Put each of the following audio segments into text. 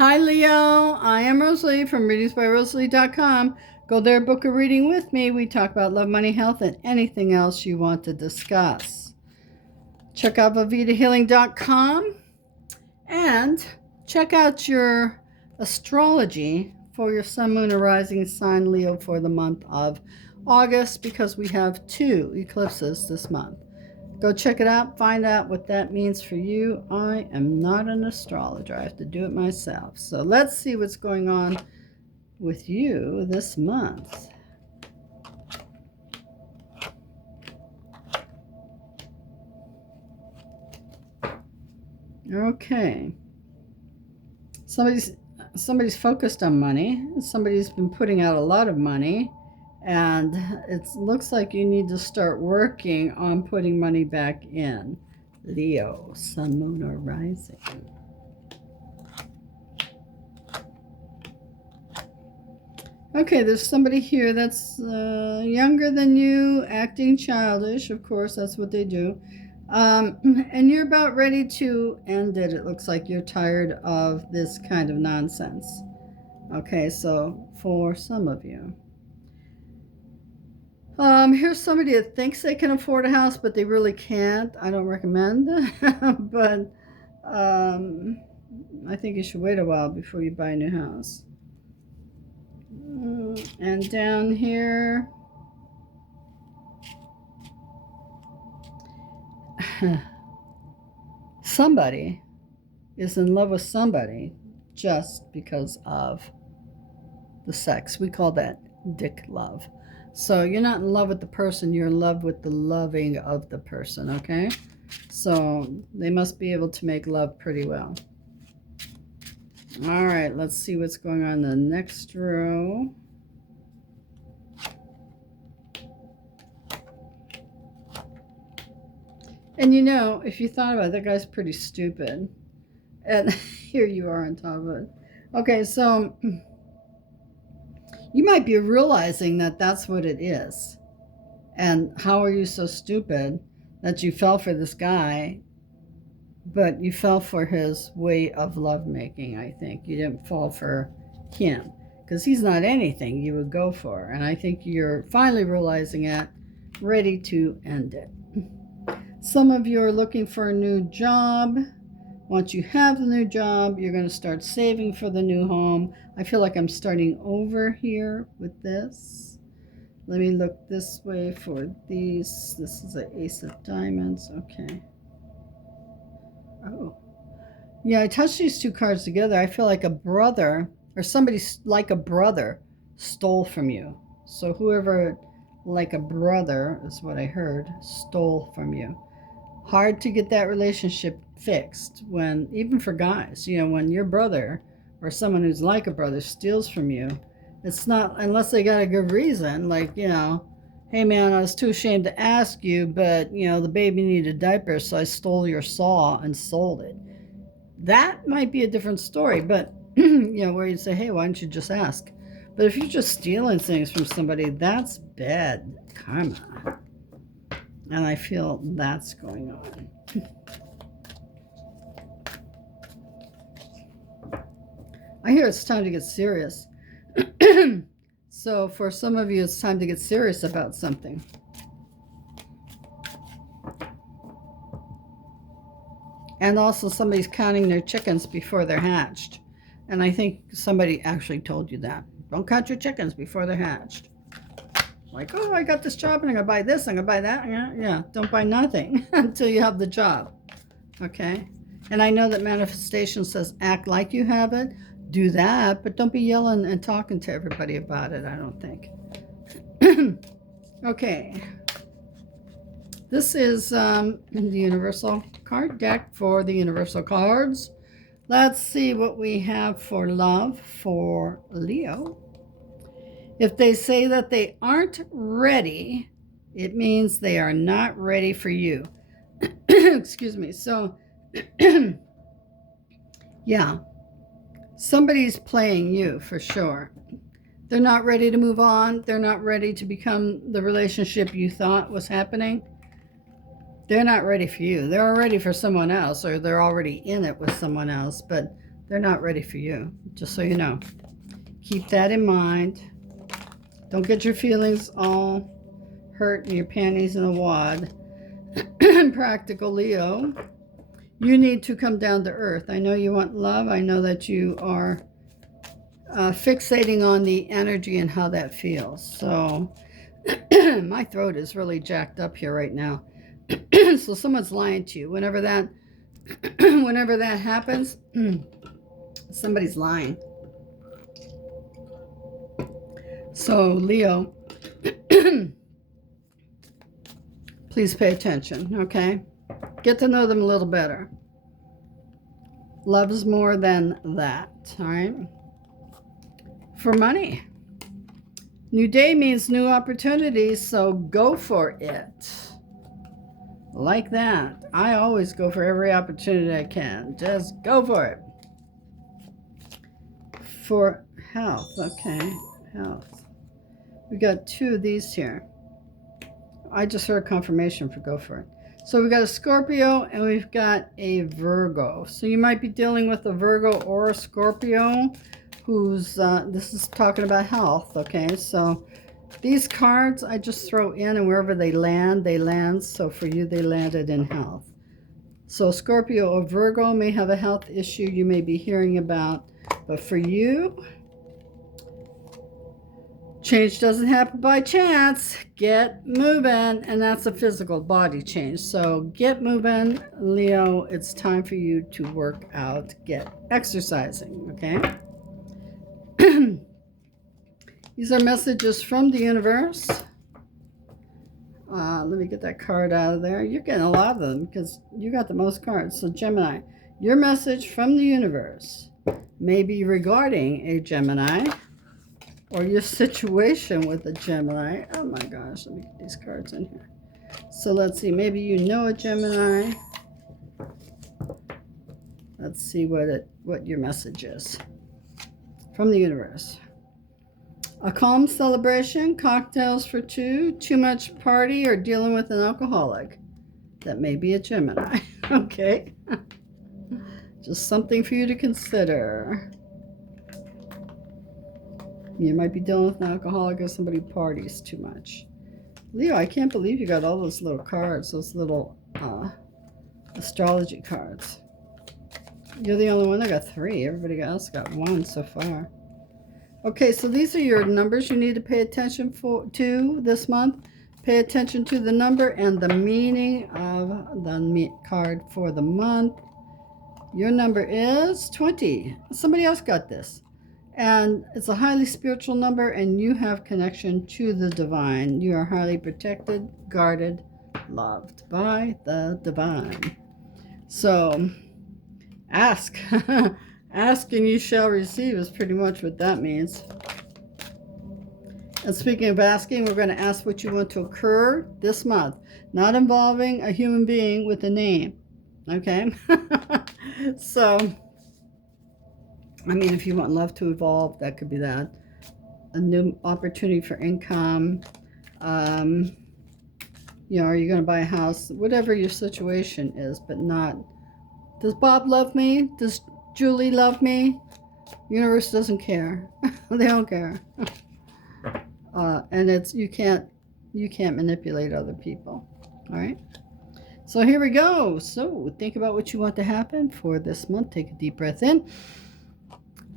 Hi, Leo. I am Rosalie from readingsbyrosalie.com. Go there, book a reading with me. We talk about love, money, health, and anything else you want to discuss. Check out VavitaHealing.com and check out your astrology for your sun, moon, or rising sign, Leo, for the month of August, because we have 2 eclipses this month. Go check it out, find out what that means for you. I am not an astrologer. I have to do it myself. So let's see what's going on with you this month. Okay. Somebody's focused on money. Somebody's been putting out a lot of money. And it looks like you need to start working on putting money back in. Leo, sun, moon, or rising. Okay, there's somebody here that's younger than you, acting childish. Of course, that's what they do. And you're about ready to end it. It looks like you're tired of this kind of nonsense. Okay, so for some of you. Here's somebody that thinks they can afford a house, but they really can't. I don't recommend that, but I think you should wait a while before you buy a new house. And down here, somebody is in love with somebody just because of the sex. We call that dick love. So you're not in love with the person, you're in love with the loving of the person, okay? So they must be able to make love pretty well. All right, let's see what's going on in the next row. And you know, if you thought about it, that guy's pretty stupid. And here you are on top of it. Okay, so you might be realizing that that's what it is. And how are you so stupid that you fell for this guy, but you fell for his way of lovemaking, I think. You didn't fall for him, because he's not anything you would go for. And I think you're finally realizing it, ready to end it. Some of you are looking for a new job. Once you have the new job, you're going to start saving for the new home. I feel like I'm starting over here with this. Let me look this way for these. This is an Ace of Diamonds. Okay. Oh. Yeah, I touched these 2 cards together. I feel like a brother, or somebody like a brother, stole from you. So whoever like a brother is what I heard, stole from you. Hard to get that relationship fixed when, even for guys, you know, when your brother or someone who's like a brother steals from you, it's not, unless they got a good reason, like, you know, hey man, I was too ashamed to ask you, but, you know, the baby needed a diaper, so I stole your saw and sold it. That might be a different story, but, you know, where you say, hey, why don't you just ask? But if you're just stealing things from somebody, that's bad karma. And I feel that's going on. I hear it's time to get serious. So for some of you, it's time to get serious about something. And also somebody's counting their chickens before they're hatched. And I think somebody actually told you that. Don't count your chickens before they're hatched. Like, oh, I got this job and I'm going to buy this, I'm going to buy that. Yeah, don't buy nothing until you have the job. Okay? And I know that manifestation says act like you have it. Do that, but don't be yelling and talking to everybody about it, I don't think. Okay. This is the Universal card deck for the Universal cards. Let's see what we have for love for Leo. If they say that they aren't ready, it means they are not ready for you. Excuse me. So, yeah, somebody's playing you for sure. They're not ready to move on. They're not ready to become the relationship you thought was happening. They're not ready for you. They're already for someone else, or they're already in it with someone else, but They're not ready for you, just so you know. Keep that in mind. Don't get your feelings all hurt and your panties in a wad. Practical Leo, you need to come down to earth. I know you want love. I know that you are fixating on the energy and how that feels. So my throat is really jacked up here right now. So someone's lying to you. Whenever that happens, somebody's lying. So Leo, please pay attention, okay? Get to know them a little better. Love is more than that, all right? For money, new day means new opportunities, so go for it. Like that. I always go for every opportunity I can. Just go for it. For health, okay, health. We got 2 of these here. I just heard confirmation for go for it. So we've got a Scorpio and we've got a Virgo. So you might be dealing with a Virgo or a Scorpio who's, this is talking about health, okay? So these cards I just throw in, and wherever they land, they land. So for you, they landed in health. So Scorpio or Virgo may have a health issue you may be hearing about. But for you, change doesn't happen by chance. Get moving. And that's a physical body change. So get moving, Leo. It's time for you to work out. Get exercising, okay? These are messages from the universe. Let me get that card out of there. You're getting a lot of them because you got the most cards. So Gemini, your message from the universe may be regarding a Gemini or your situation with a Gemini. Oh my gosh, let me get these cards in here. So let's see, maybe you know a Gemini. Let's see what your message is from the universe. A calm celebration, cocktails for 2, too much party, or dealing with an alcoholic. That may be a Gemini, okay? Just something for you to consider. You might be dealing with an alcoholic or somebody who parties too much. Leo, I can't believe you got all those little cards, those little astrology cards. You're the only one that got 3. Everybody else got 1 so far. Okay, so these are your numbers you need to pay attention to this month. Pay attention to the number and the meaning of the card for the month. Your number is 20. Somebody else got this. And it's a highly spiritual number, and you have connection to the divine. You are highly protected, guarded, loved by the divine. So ask. Ask and you shall receive is pretty much what that means. And speaking of asking, we're going to ask what you want to occur this month, not involving a human being with a name. Okay? So, I mean, if you want love to evolve, that could be that. A new opportunity for income. You know, are you going to buy a house? Whatever your situation is, but not, does Bob love me? Does Julie love me? Universe doesn't care. They don't care. And it's you can't manipulate other people. All right. So here we go. So think about what you want to happen for this month. Take a deep breath in.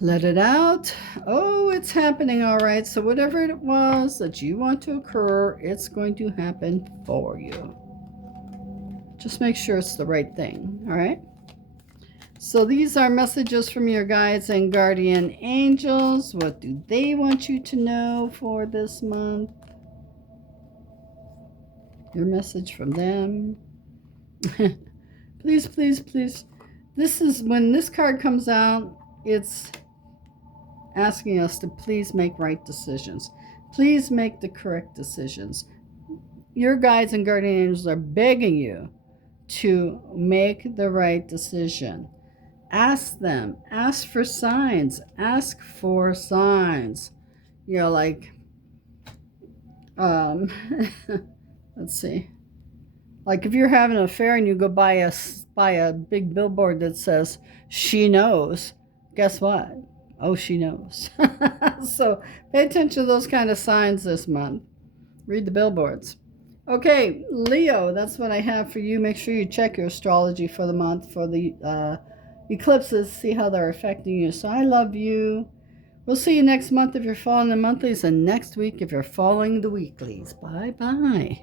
Let it out. Oh, it's happening. All right. So whatever it was that you want to occur, it's going to happen for you. Just make sure it's the right thing. All right. So these are messages from your guides and guardian angels. What do they want you to know for this month? Your message from them. Please, please, please. This is when this card comes out, it's asking us to please make right decisions. Please make the correct decisions. Your guides and guardian angels are begging you to make the right decision. Ask them. Ask for signs. Ask for signs. You know, like, let's see. Like if you're having an affair and you go buy a big billboard that says, "She knows," guess what? Oh, she knows. So pay attention to those kind of signs this month. Read the billboards. Okay, Leo, that's what I have for you. Make sure you check your astrology for the month for the eclipses, see how they're affecting you. So I love you. We'll see you next month if you're following the monthlies, and next week if you're following the weeklies. Bye bye.